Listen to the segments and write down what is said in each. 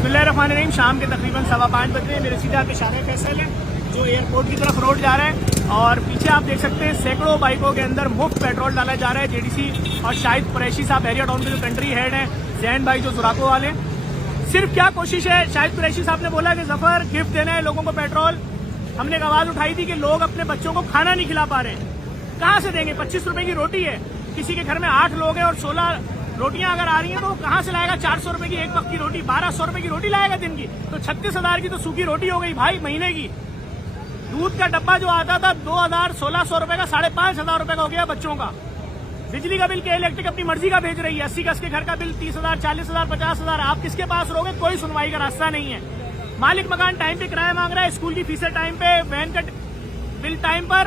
बिस्मिल्लाहिर्रहमानिर्रहीम। शाम के तकरीबन 5:15 बज रहे हैं। मेरे सीधे आपके शान फैसल है जो एयरपोर्ट की तरफ रोड जा रहा है और पीछे आप देख सकते हैं सैकड़ों बाइकों के अंदर मुफ्त पेट्रोल डाला जा रहा है। जेडीसी और शाहिद कुरैशी साहब एरिया टाउन के जो कंट्री हेड हैं, जैन भाई जो जुराको वाले, सिर्फ क्या कोशिश है, शाहिद कुरैशी साहब ने बोला कि जफर गिफ्ट देना है लोगों को पेट्रोल। हमने एक आवाज उठाई थी कि लोग अपने बच्चों को खाना नहीं खिला पा रहे हैं, कहां से देंगे? 25 रुपए की रोटी है, किसी के घर में 8 लोग हैं और 16 रोटियां अगर आ रही हैं तो कहां से लाएगा 400 रुपए की एक वक्त की रोटी? 1200 रुपए की रोटी लाएगा दिन की, तो 36,000 की तो सूखी रोटी हो गई भाई महीने की। दूध का डब्बा जो आता था 2,000 1600 रुपए का 5,500 रुपए का हो गया बच्चों का। बिजली का बिल के इलेक्ट्रिक अपनी मर्जी का भेज रही है। 80 गज के घर का बिल 30,000 40,000 50,000, आप किसके पास रहोगे? कोई सुनवाई का रास्ता नहीं है। मालिक मकान टाइम पे किराया मांग रहा है, स्कूल की फीसें टाइम पे, वैन का बिल टाइम पर,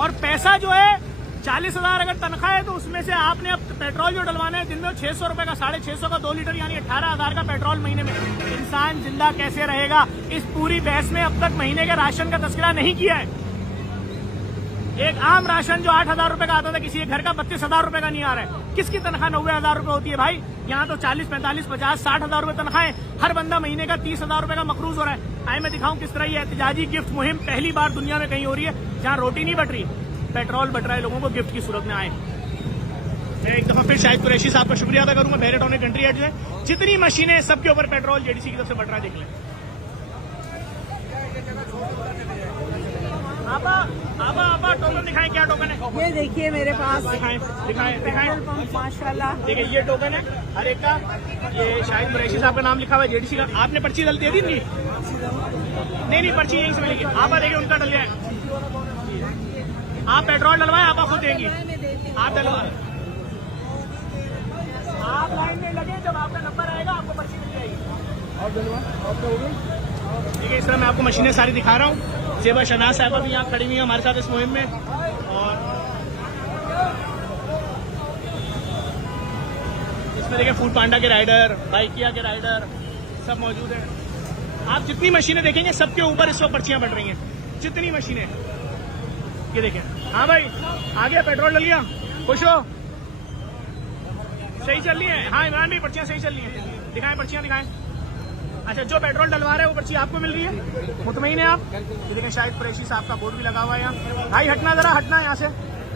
और पैसा जो है 40,000 अगर तनख्वाह है तो उसमें से आपने अब पेट्रोल जो डलवाना है दिन में 600 रुपए का 650 का 2 लीटर यानी 18,000 का पेट्रोल महीने में। इंसान जिंदा कैसे रहेगा? इस पूरी बहस में अब तक महीने के राशन का तस्करा नहीं किया है। एक आम राशन जो 8,000 रुपए का आता था किसी घर का 32,000 रुपए का नहीं आ रहा है। किसकी तनख्वाह 90,000 रुपए होती है भाई? यहाँ तो 40 45 50 60,000 रुपए तनख्वाह है। हर बंदा महीने का 30,000 रुपए का मकरूज हो रहा है। आइए मैं दिखाऊं किस तरह ये एहतजाजी गिफ्ट मुहिम पहली बार दुनिया में कहीं हो रही है जहाँ रोटी नहीं बट रही, पेट्रोल बट रहा है, लोगों को गिफ्ट की सूरत में आए। मैं एक दफा फिर शाहिद कुरैशी साहब का शुक्रिया अदा करूंगा। मेरे टाउन कंट्री हेड जो है, जितनी मशीनें सबके ऊपर पेट्रोल जेडीसी की तरफ से बट रहा है, देख लें। आपा टोकन दिखाएं, क्या टोकन है? ये देखिए मेरे पास दिखाएं माशाल्लाह। देखिए ये टोकन है हर एक का। ये शाहिद कुरैशी साहब का नाम लिखा हुआ है जेडीसी का। आपने पर्ची डल दे दी नहीं? नहीं पर्ची यहीं से मिलेगी। आप देखिए उनका डल है। आप पेट्रोल डलवाएं, आप खुद देंगी। आप डलवाएं, आप लाइन में लगे, जब आपका नंबर आएगा आपको पर्ची मिल जाएगी। ठीक है, इस तरह मैं आपको मशीनें सारी दिखा रहा हूँ। जेबा शनाज साहबा भी यहाँ खड़ी हुई है हमारे साथ इस मुहिम में, और इसमें देखिए फूड पांडा के राइडर, बाइकिया के राइडर सब मौजूद हैं। आप जितनी मशीनें देखेंगे सबके ऊपर इस वक्त पर्चियां बढ़ रही हैं, जितनी मशीनें। ये देखें, हाँ भाई आ गया, पेट्रोल डल गया, खुश हो? सही चल रही है? हाँ इमरान भी पर्चियां सही चल रही हैं। दिखाएं पर्चियां दिखाएं। अच्छा, जो पेट्रोल डलवा रहा है वो पर्ची आपको मिल रही है, मुतमईन है आप? देखिए शाहिद कुरैशी साहब का बोर्ड भी लगा हुआ है यहाँ। भाई हटना, जरा हटना यहाँ से।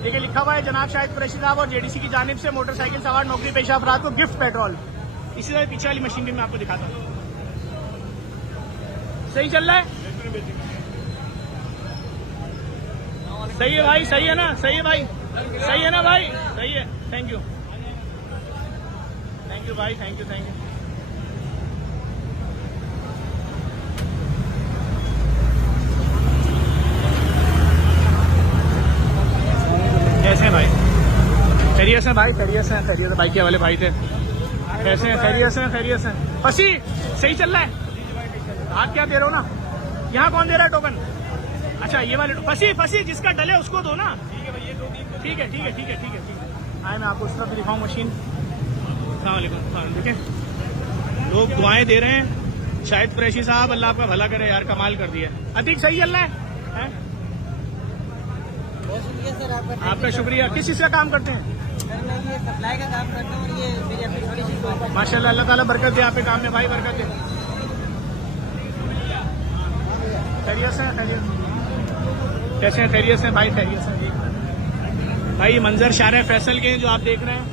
देखिए लिखा हुआ है जनाब शाहिद कुरैशी साहब और जेडीसी की जानिब से मोटरसाइकिल सवार नौकरी पेशा अफराद को गिफ्ट पेट्रोल। इसी तरह पीछे वाली मशीन भी मैं आपको दिखाता हूँ। सही चल रहा है? सही है भाई, सही है ना? सही है भाई, सही है ना भाई? सही है। थैंक यू भाई, थैंक यू। कैसे हैं भाई? खैरियत से भाई? खैरियत से बाइक के वाले भाई थे। कैसे हैं? खैरियत से। फसी सही चल रहा है? आप क्या दे रहे हो ना? यहाँ कौन दे रहा है टोकन? अच्छा ये वाले फसी जिसका डले उसको दो ना। ठीक है। आए मैं आपको उस तरफ भी दिखाऊँ मशीन। देखिए लोग दुआएं दे रहे हैं। शाहिद कुरैशी साहब अल्लाह आपका भला करे यार, कमाल कर दिया। अधिक सही चल रहा है? आपका शुक्रिया। किस चीज का काम करते हैं? सप्लाई का काम करता हूँ। ये मेरी अपनी छोटी सी माशाल्लाह, अल्लाह ताला बरकत दे आपके काम में भाई, बरकत दे। खैरियत से? कैसे हैं? खैरियत से भाई, खैरियत से जी। भाई ये मंजर शान फैसल के जो आप देख रहे हैं,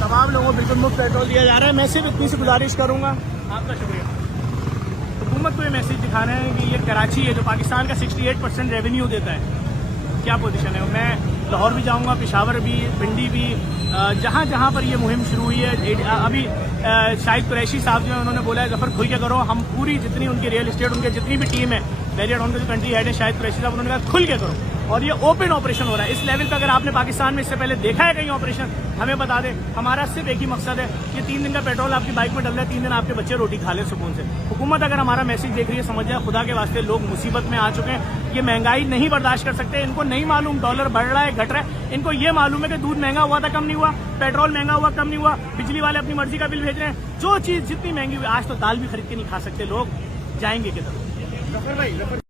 तमाम लोगों को बिल्कुल मुफ्त पेट्रोल दिया जा रहा है। मैं सिर्फ इतनी सी गुजारिश करूंगा, आपका शुक्रिया। हुकूमत को ये मैसेज दिखा रहे हैं कि ये कराची है जो पाकिस्तान का 68% रेवेन्यू देता है, क्या पोजीशन है। मैं लाहौर भी जाऊंगा, पेशावर भी, पिंडी भी, जहाँ जहाँ पर ये मुहिम शुरू हुई है। अभी शाहिद कुरैशी साहब जो है उन्होंने बोला है जफर खुल के करो। हम पूरी जितनी उनकी रियल एस्टेट, उनके जितनी भी टीम है, बैरियर टाउन के जो कंट्री हेड है शाहिद कुरैशी साहब, उन्होंने कहा खुल के करो। और ये ओपन ऑपरेशन हो रहा है इस लेवल पे। अगर आपने पाकिस्तान में इससे पहले देखा है कहीं ऑपरेशन, हमें बता दें। हमारा सिर्फ एक ही मकसद है कि 3 दिन का पेट्रोल आपकी बाइक में डल रहा है, 3 दिन आपके बच्चे रोटी खा ले सुकून से। हुकूमत अगर हमारा मैसेज देख रही है, समझ जाए खुदा के वास्ते लोग मुसीबत में आ चुके हैं। ये महंगाई नहीं बर्दाश्त कर सकते। इनको नहीं मालूम डॉलर बढ़ रहा है घट रहा है, इनको ये मालूम है कि दूध महंगा हुआ था कम नहीं हुआ, पेट्रोल महंगा हुआ कम नहीं हुआ, बिजली वाले अपनी मर्जी का बिल भेज रहे हैं। जो चीज जितनी महंगी हुई, आज तो दाल भी खरीद के नहीं खा सकते लोग, जाएंगे किधर?